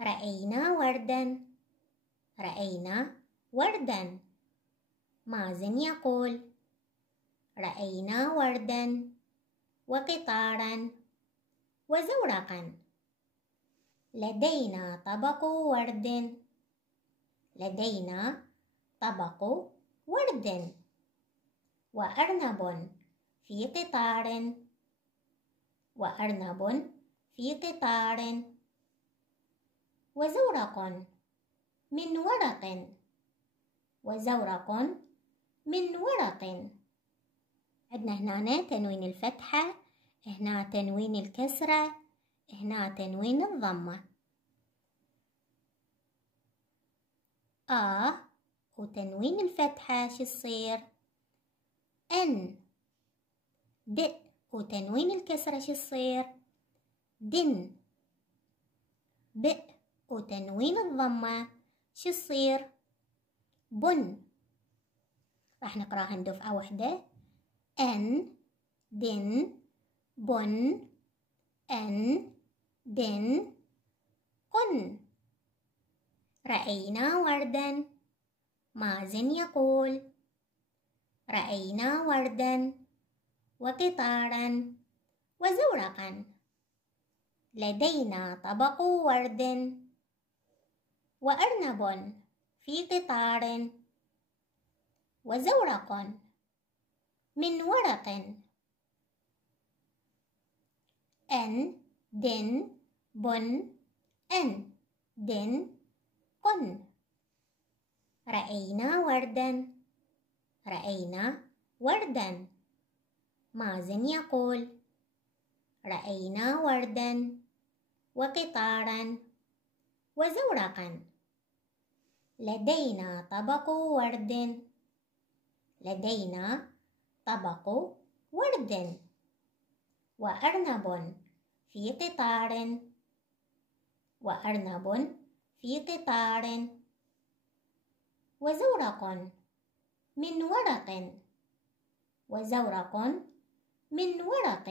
رأينا ورداً. رأينا ورداً. مازن يقول: رأينا ورداً وقطاراً وزورقاً. لدينا طبق ورد. لدينا طبق ورد. وأرنب في قطار. وأرنب في قطار. وزورق من ورق. وزورق من ورق. عندنا هنا تنوين الفتحة، هنا تنوين الكسرة، هنا تنوين الضمة. وتنوين الفتحة شو تصير؟ أن. وتنوين الكسرة شو تصير؟ دن. وتنوين الضمة شو تصير؟ بن. راح نقراها دفعة واحدة. أن، دن، بن، أن، دن، قن. رأينا ورداً. مازن يقول: رأينا ورداً وقطاراً وزورقاً. لدينا طبق ورد وأرنب في قطار وزورق من ورق. أن، دن، بن، أن، دن، قن. رأينا ورداً. رأينا ورداً. مازن يقول: رأينا ورداً وقطاراً وزورقاً. لدينا طبق ورد. لدينا طبق ورد. وأرنب في قطار. وأرنب في قطار. وزورق من ورق. وزورق من ورق.